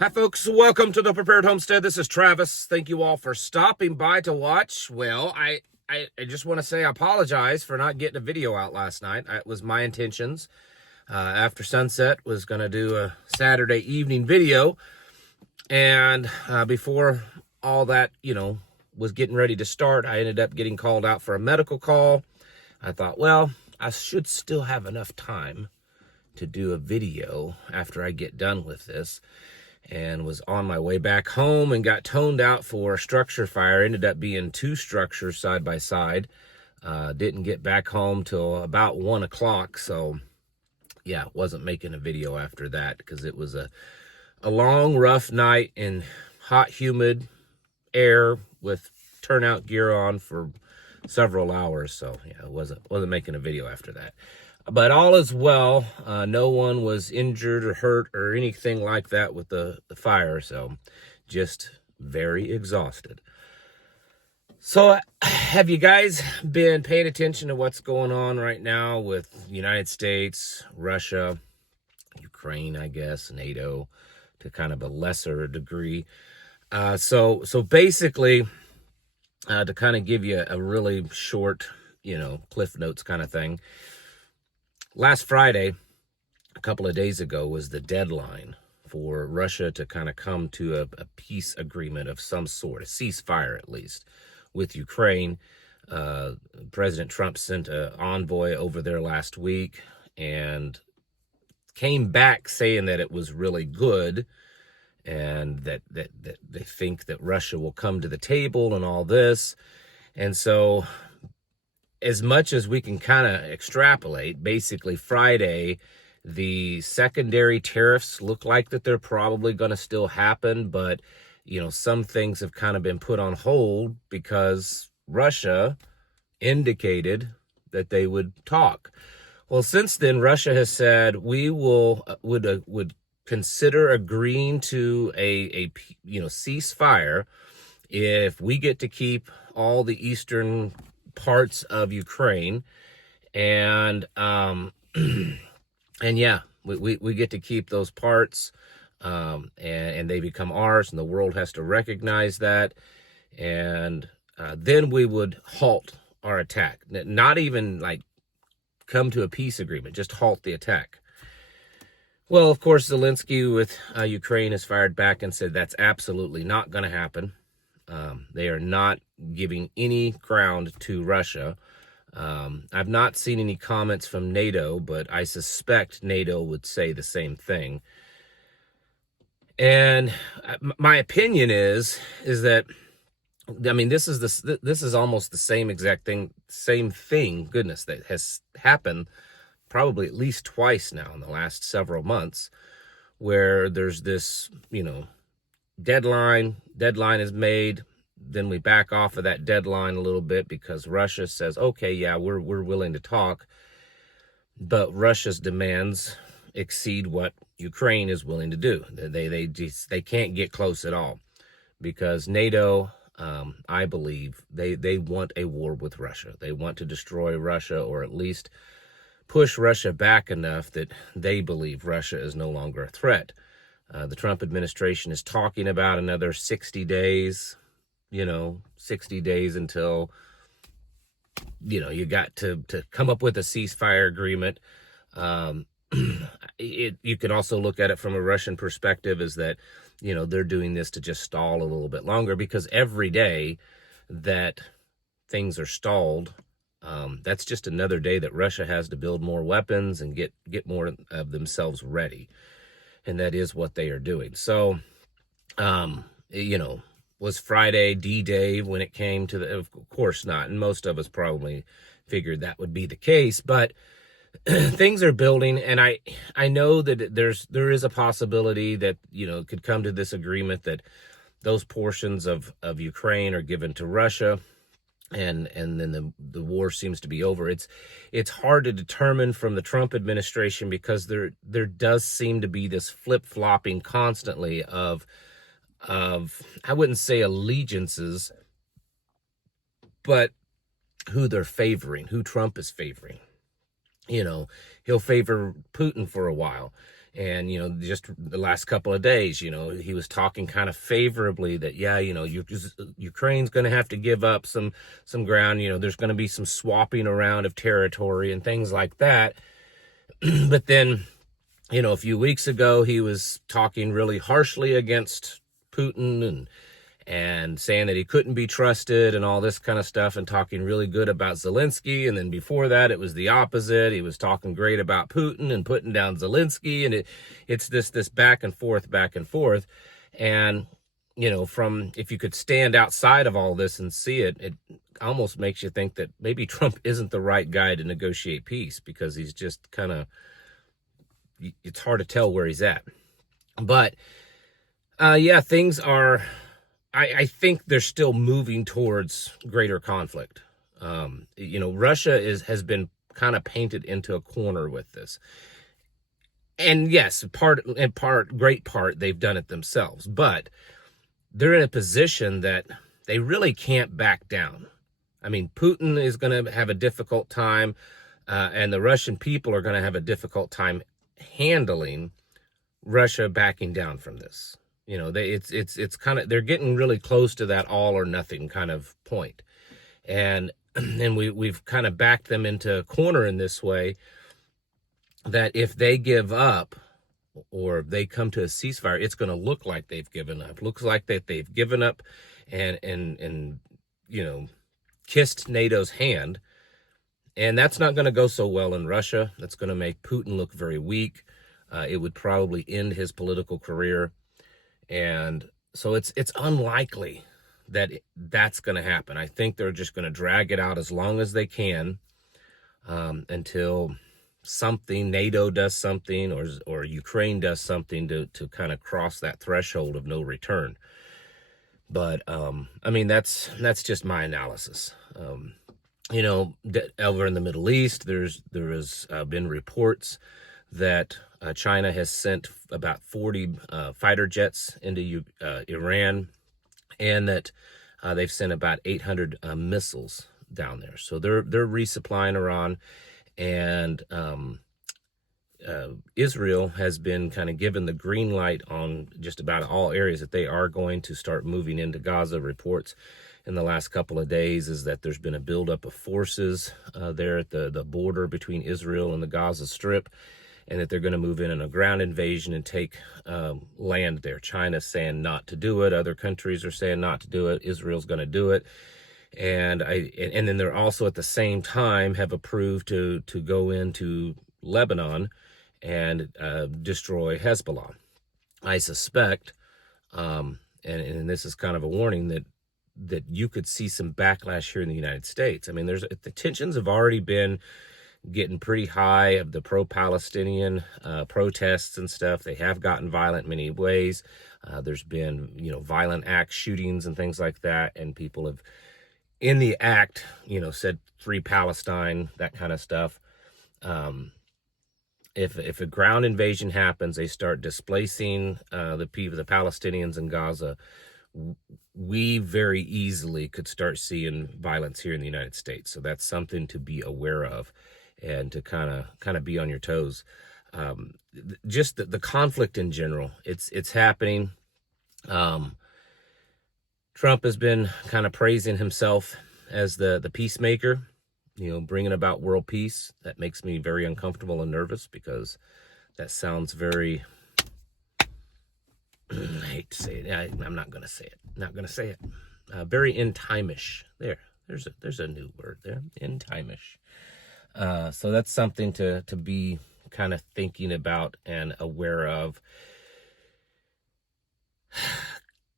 Hi, folks. Welcome to the Prepared Homestead. This is Travis. Thank you all for stopping by to watch. Well, I just want to say I apologize for not getting a video out last night. It was my intentions. After sunset, was going to do a Saturday evening video. And before all that, was getting ready to start, I ended up getting called out for a medical call. I thought, well, I should still have enough time to do a video after I get done with this. And was on my way back home and got toned out for a structure fire. Ended up being two structures side by side. Didn't get back home till about 1 o'clock. So yeah, wasn't making a video after that because it was a long, rough night in hot, humid air with turnout gear on for several hours. So yeah, wasn't making a video after that. But all is well. No one was injured or hurt or anything like that with the fire. So just very exhausted. So have you guys been paying attention to what's going on right now with the United States, Russia, Ukraine, I guess, NATO to kind of a lesser degree? So basically, to kind of give you a really short, Cliff Notes kind of thing. Last Friday, a couple of days ago, was the deadline for Russia to kind of come to a peace agreement of some sort, a ceasefire at least, with Ukraine. President Trump sent an envoy over there last week and came back saying that it was really good and that they think that Russia will come to the table and all this. And so, as much as we can kind of extrapolate, basically Friday, the secondary tariffs look like that they're probably going to still happen, but some things have kind of been put on hold because Russia indicated that they would talk. Well, since then, Russia has said we would consider agreeing to a ceasefire if we get to keep all the eastern parts of Ukraine, and yeah, we get to keep those parts, and they become ours, and the world has to recognize that, and then we would halt our attack. Not even like come to a peace agreement, just halt the attack. Well, of course, Zelensky with Ukraine has fired back and said that's absolutely not going to happen. They are not giving any ground to Russia. I've not seen any comments from NATO, but I suspect NATO would say the same thing. And my opinion is that, I mean, this is almost the same exact thing, goodness, that has happened probably at least twice now in the last several months, where there's this, deadline is made, then we back off of that deadline a little bit because Russia says, okay, yeah, we're willing to talk, but Russia's demands exceed what Ukraine is willing to do. They can't get close at all because NATO, I believe, they want a war with Russia. They want to destroy Russia, or at least push Russia back enough that they believe Russia is no longer a threat. The Trump administration is talking about another 60 days, 60 days until, you got to come up with a ceasefire agreement. You can also look at it from a Russian perspective is that, they're doing this to just stall a little bit longer, because every day that things are stalled, that's just another day that Russia has to build more weapons and get more of themselves ready. And that is what they are doing. So, was Friday D-Day when it came to of course not. And most of us probably figured that would be the case, but things are building. And I know that there is a possibility that, could come to this agreement that those portions of Ukraine are given to Russia, and then the war seems to be over. It's hard to determine from the Trump administration because there does seem to be this flip-flopping constantly of I wouldn't say allegiances, but who they're favoring, who Trump is favoring. He'll favor Putin for a while, And, just the last couple of days, he was talking kind of favorably that, yeah, Ukraine's going to have to give up some ground. There's going to be some swapping around of territory and things like that. But then, a few weeks ago, he was talking really harshly against Putin and saying that he couldn't be trusted and all this kind of stuff, and talking really good about Zelensky. And then before that, it was the opposite. He was talking great about Putin and putting down Zelensky. And it's this back and forth. And, from, if you could stand outside of all this and see it, it almost makes you think that maybe Trump isn't the right guy to negotiate peace, because he's just kind of, it's hard to tell where he's at. But, yeah, things are, I think they're still moving towards greater conflict. Russia has been kind of painted into a corner with this. And yes, great part, they've done it themselves. But they're in a position that they really can't back down. I mean, Putin is going to have a difficult time, and the Russian people are going to have a difficult time handling Russia backing down from this. It's kind of, they're getting really close to that all or nothing kind of point. And we've kind of backed them into a corner in this way, that if they give up or they come to a ceasefire, it's going to look like they've given up. Looks like that they've given up and kissed NATO's hand. And that's not going to go so well in Russia. That's going to make Putin look very weak. It would probably end his political career. And so it's unlikely that that's going to happen. I think they're just going to drag it out as long as they can, until NATO does something, or Ukraine does something to kind of cross that threshold of no return. But that's just my analysis. Over in the Middle East, there has been reports that China has sent about 40 fighter jets into Iran, and that they've sent about 800 missiles down there. So they're resupplying Iran, and Israel has been kind of given the green light on just about all areas that they are going to start moving into Gaza. Reports in the last couple of days is that there's been a buildup of forces there at the border between Israel and the Gaza Strip, and that they're going to move in a ground invasion and take land there. China's saying not to do it. Other countries are saying not to do it. Israel's going to do it. And then they're also at the same time have approved to go into Lebanon and destroy Hezbollah. I suspect, and this is kind of a warning, that you could see some backlash here in the United States. I mean, the tensions have already been getting pretty high of the pro-Palestinian protests and stuff. They have gotten violent in many ways. There's been, violent acts, shootings and things like that. And people have, in the act, said free Palestine, that kind of stuff. If a ground invasion happens, they start displacing the Palestinians in Gaza, we very easily could start seeing violence here in the United States. So that's something to be aware of, and to kind of be on your toes. Just the conflict in general, it's happening. Trump has been kind of praising himself as the peacemaker, bringing about world peace. That makes me very uncomfortable and nervous, because that sounds very, I hate to say it. I'm not going to say it. Not going to say it. Very end time-ish. There's a new word there. End time-ish. So that's something to be kind of thinking about and aware of.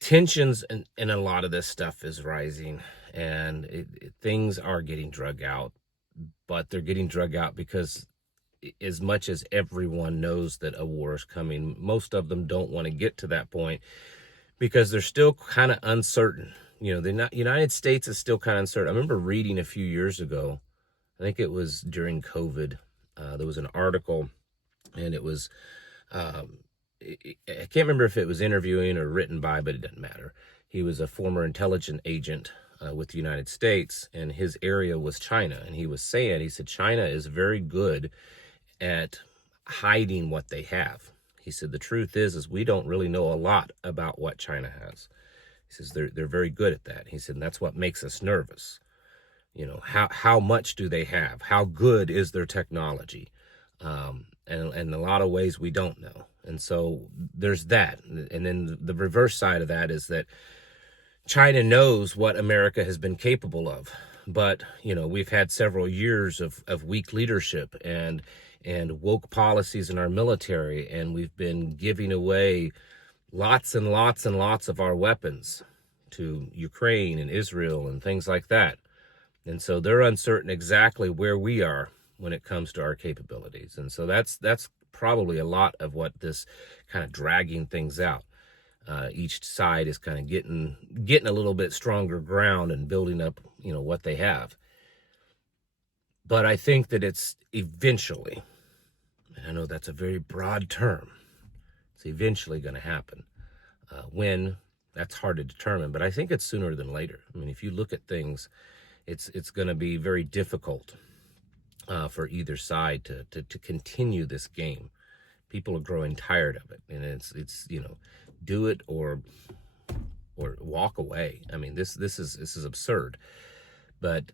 Tensions in a lot of this stuff is rising, and things are getting drug out, but they're getting drug out because, as much as everyone knows that a war is coming, most of them don't want to get to that point, because they're still kind of uncertain. The United States is still kind of uncertain. I remember reading a few years ago, I think it was during COVID, there was an article, and it was, I can't remember if it was interviewing or written by, but it doesn't matter. He was a former intelligence agent with the United States, and his area was China. And he said China is very good at hiding what they have. He said, the truth is we don't really know a lot about what China has. He says, they're very good at that. He said, and that's what makes us nervous. You know, how much do they have? How good is their technology? And in a lot of ways we don't know. And so there's that. And then the reverse side of that is that China knows what America has been capable of. But, you know, we've had several years of weak leadership and woke policies in our military, and we've been giving away lots and lots and lots of our weapons to Ukraine and Israel and things like that. And so they're uncertain exactly where we are when it comes to our capabilities. And so that's probably a lot of what this kind of dragging things out. Each side is kind of getting a little bit stronger ground and building up, you know, what they have. But I think that it's eventually, and I know that's a very broad term, it's eventually going to happen. When, that's hard to determine, but I think it's sooner than later. I mean, if you look at things, it's going to be very difficult for either side to continue this game. People are growing tired of it, and it's you know, do it or walk away. I mean, this is absurd. But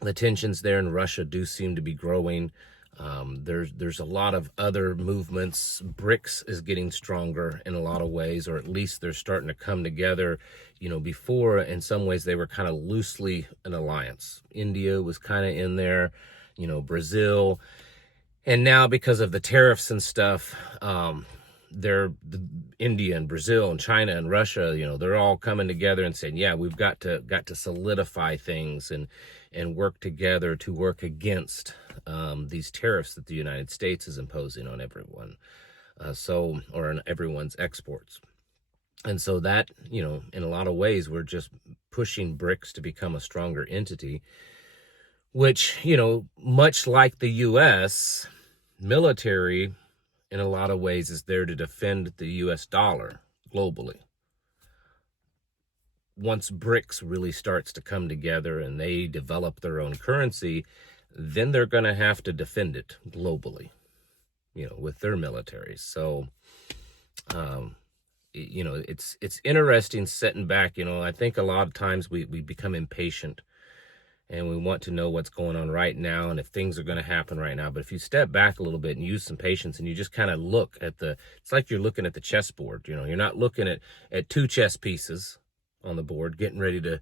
the tensions there in Russia do seem to be growing. There's a lot of other movements. BRICS is getting stronger in a lot of ways, or at least they're starting to come together. You know, before, in some ways, they were kind of loosely an alliance. India was kind of in there, you know, Brazil. And now, because of the tariffs and stuff, India and Brazil and China and Russia, you know, they're all coming together and saying, yeah, we've got to solidify things and work together to work against these tariffs that the United States is imposing on everyone, or on everyone's exports. And so that, you know, in a lot of ways, we're just pushing BRICS to become a stronger entity, which, you know, much like the U.S. military, in a lot of ways, is there to defend the U.S. dollar globally. Once BRICS really starts to come together and they develop their own currency, then they're going to have to defend it globally, you know, with their militaries. So, you know, it's interesting sitting back. You know, I think a lot of times we become impatient and we want to know what's going on right now and if things are going to happen right now. But if you step back a little bit and use some patience and you just kind of look at it's like you're looking at the chessboard. You know, you're not looking at two chess pieces on the board, getting ready to,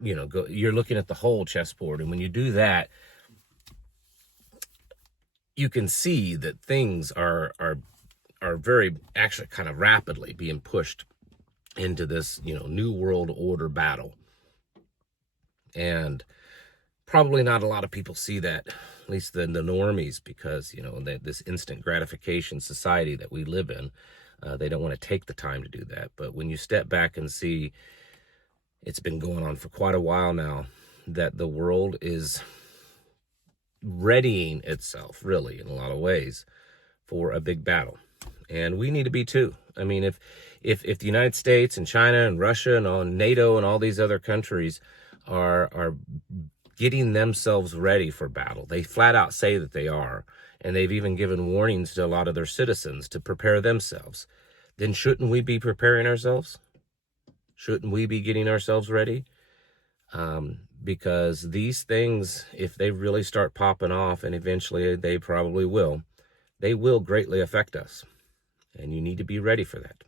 you know, go. You're looking at the whole chessboard. And when you do that, you can see that things are very, actually kind of rapidly being pushed into this, you know, new world order battle. And probably not a lot of people see that, at least the normies, because, you know, this instant gratification society that we live in, they don't want to take the time to do that. But when you step back and see, it's been going on for quite a while now, that the world is readying itself, really, in a lot of ways, for a big battle. And we need to be too. I mean, if the United States and China and Russia and all NATO and all these other countries are getting themselves ready for battle, they flat out say that they are, and they've even given warnings to a lot of their citizens to prepare themselves, then shouldn't we be preparing ourselves? Shouldn't we be getting ourselves ready? Because these things, if they really start popping off, and eventually they probably will, they will greatly affect us. And you need to be ready for that.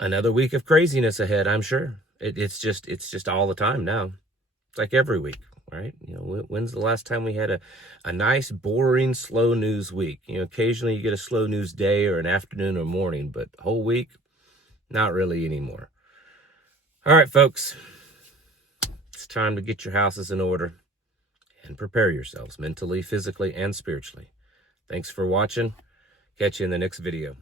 Another week of craziness ahead, I'm sure. It's just all the time now. It's like every week, right? You know, when's the last time we had a nice, boring, slow news week? You know, occasionally you get a slow news day or an afternoon or morning, but whole week, not really anymore. All right, folks, it's time to get your houses in order and prepare yourselves mentally, physically, and spiritually. Thanks for watching. Catch you in the next video.